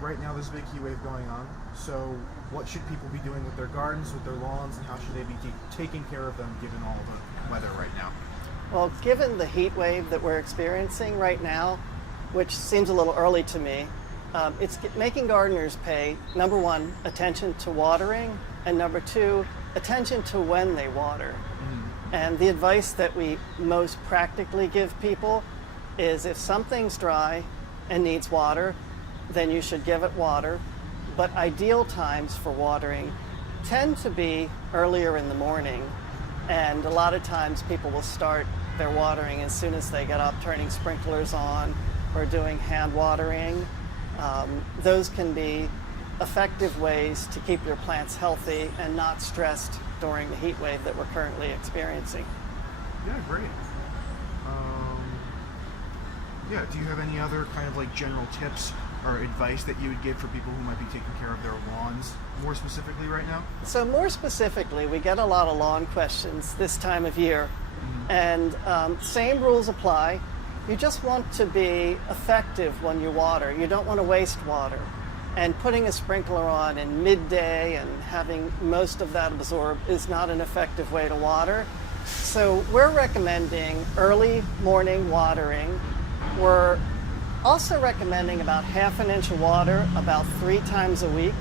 right now there's a big heat wave going on. So what should people be doing with their gardens, with their lawns, and how should they be taking care of them given all the weather right now? Well, given the heat wave that we're experiencing right now, which seems a little early to me, it's making gardeners pay, number one, attention to watering, and number two, attention to when they water. And the advice that we most practically give people is if something's dry and needs water, then you should give it water. But ideal times for watering tend to be earlier in the morning. And a lot of times people will start their watering as soon as they get up, turning sprinklers on or doing hand watering. Those can be effective ways to keep your plants healthy and not stressed during the heat wave that we're currently experiencing. Yeah, great. Yeah, do you have any other kind of like general tips or advice that you would give for people who might be taking care of their lawns more specifically right now? So more specifically, we get a lot of lawn questions this time of year. And same rules apply. You just want to be effective when you water. You don't want to waste water. And putting a sprinkler on in midday and having most of that absorb is not an effective way to water. So we're recommending early morning watering. We're also recommending about ½ an inch of water about 3 times a week.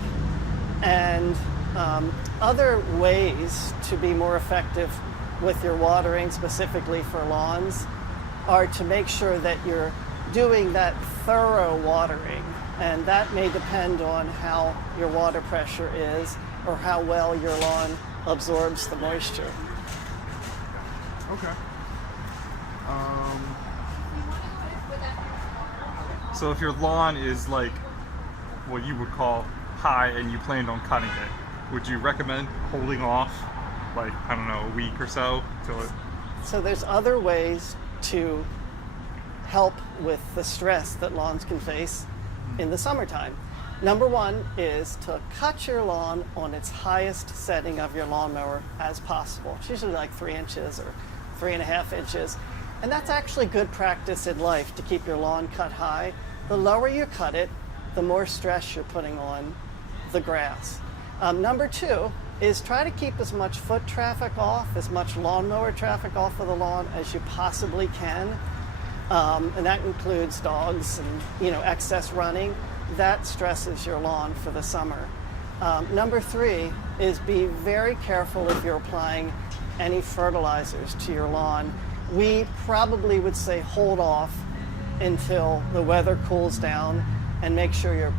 And other ways to be more effective with your watering, specifically for lawns, are to make sure that you're doing that thorough watering. And that may depend on how your water pressure is or how well your lawn absorbs the moisture. Okay. So if your lawn is like what you would call high and you planned on cutting it, would you recommend holding off like, I don't know, a week or so till it... So there's other ways to help with the stress that lawns can face in the summertime. Number one is to cut your lawn on its highest setting of your lawnmower as possible. It's usually like 3 inches or 3.5 inches. And that's actually good practice in life to keep your lawn cut high. The lower you cut it, the more stress you're putting on the grass. Number two is try to keep as much foot traffic off, as much lawnmower traffic off of the lawn as you possibly can. And that includes dogs and excess running. That stresses your lawn for the summer. Number three is be very careful if you're applying any fertilizers to your lawn. We probably would say hold off until the weather cools down and make sure you're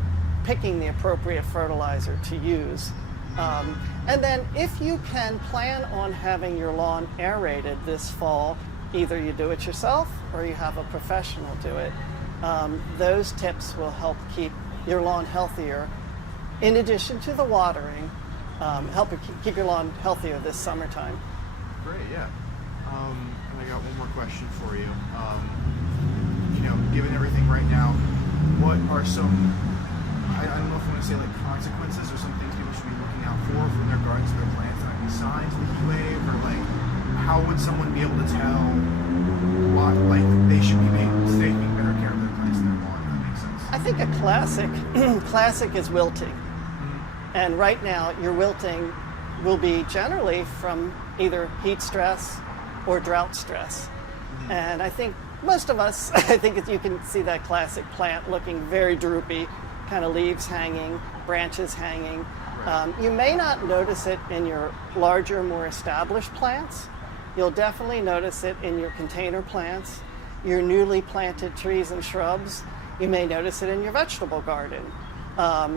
picking the appropriate fertilizer to use. And then if you can plan on having your lawn aerated this fall, either you do it yourself or you have a professional do it. Those tips will help keep your lawn healthier in addition to the watering, help you keep your lawn healthier this summertime. Great, yeah. And I got one more question for you. Given everything right now, what are some, I don't know if you want to say like consequences or some things people should be looking out for from their gardens or their plants that might be signs of the heat wave, or like how would someone be able to tell what like they should be taking better care of their plants in their lawn, if that makes sense? I think a classic is wilting. And right now your wilting will be generally from either heat stress or drought stress. And I think most of us, you can see that classic plant looking very droopy, kind of leaves hanging, branches hanging. Right. You may not notice it in your larger, more established plants. You'll definitely notice it in your container plants, your newly planted trees and shrubs. You may notice it in your vegetable garden.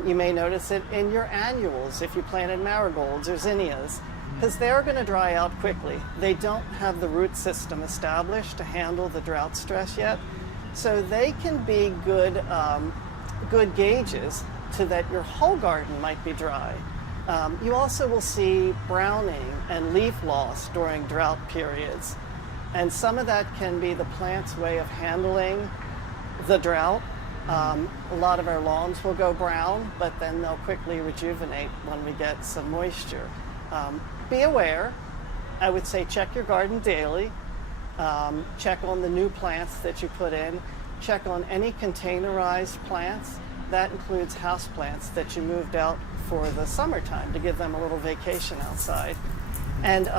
You may notice it in your annuals if you planted marigolds or zinnias, because they're going to dry out quickly. They don't have the root system established to handle the drought stress yet, so they can be good gauges to that your whole garden might be dry. You also will see browning and leaf loss during drought periods, and some of that can be the plant's way of handling the drought. A lot of our lawns will go brown, but then they'll quickly rejuvenate when we get some moisture. Be aware. I would say check your garden daily. Check on the new plants that you put in. Check on any containerized plants. that includes houseplants that you moved out for the summertime to give them a little vacation outside. And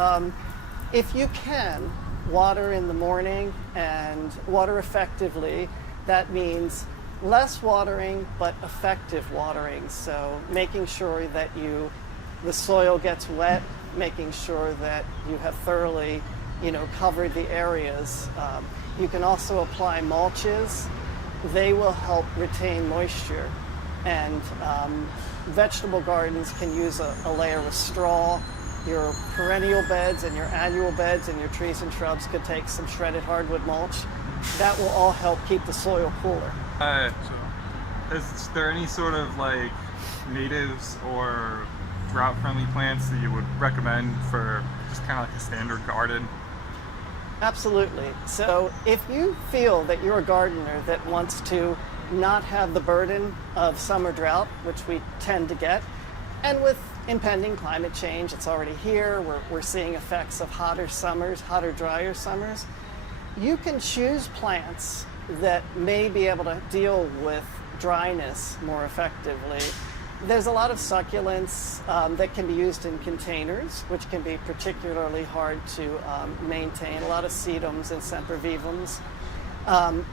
if you can water in the morning and water effectively, that means less watering but effective watering. So making sure that the soil gets wet, making sure that you have thoroughly covered the areas. You can also apply mulches. They will help retain moisture. And vegetable gardens can use a layer of straw. Your perennial beds and your annual beds and your trees and shrubs could take some shredded hardwood mulch. That will all help keep the soil cooler. Is there any sort of like natives or drought-friendly plants that you would recommend for just kind of like a standard garden? Absolutely. So if you feel that you're a gardener that wants to not have the burden of summer drought, which we tend to get, and with impending climate change, it's already here, we're seeing effects of hotter summers, hotter, drier summers, you can choose plants that may be able to deal with dryness more effectively. There's a lot of succulents that can be used in containers, which can be particularly hard to maintain. A lot of sedums and sempervivums.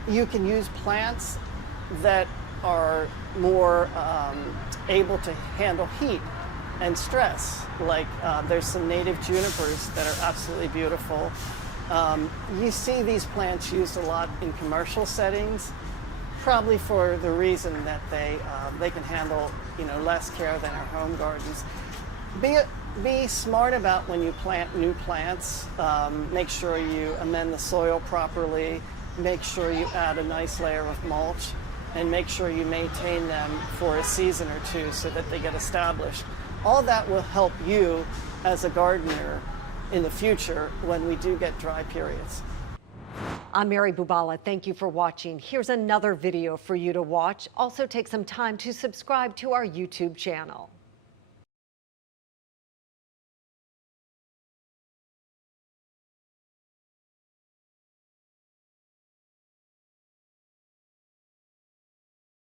You can use plants that are more able to handle heat and stress. Like there's some native junipers that are absolutely beautiful. You see these plants used a lot in commercial settings, probably for the reason that they can handle less care than our home gardens. Be smart about when you plant new plants. Make sure you amend the soil properly. Make sure you add a nice layer of mulch, and make sure you maintain them for a season or two so that they get established. All that will help you as a gardener in the future when we do get dry periods. I'm Mary Bubala. Thank you for watching. Here's another video for you to watch. Also take some time to subscribe to our YouTube channel.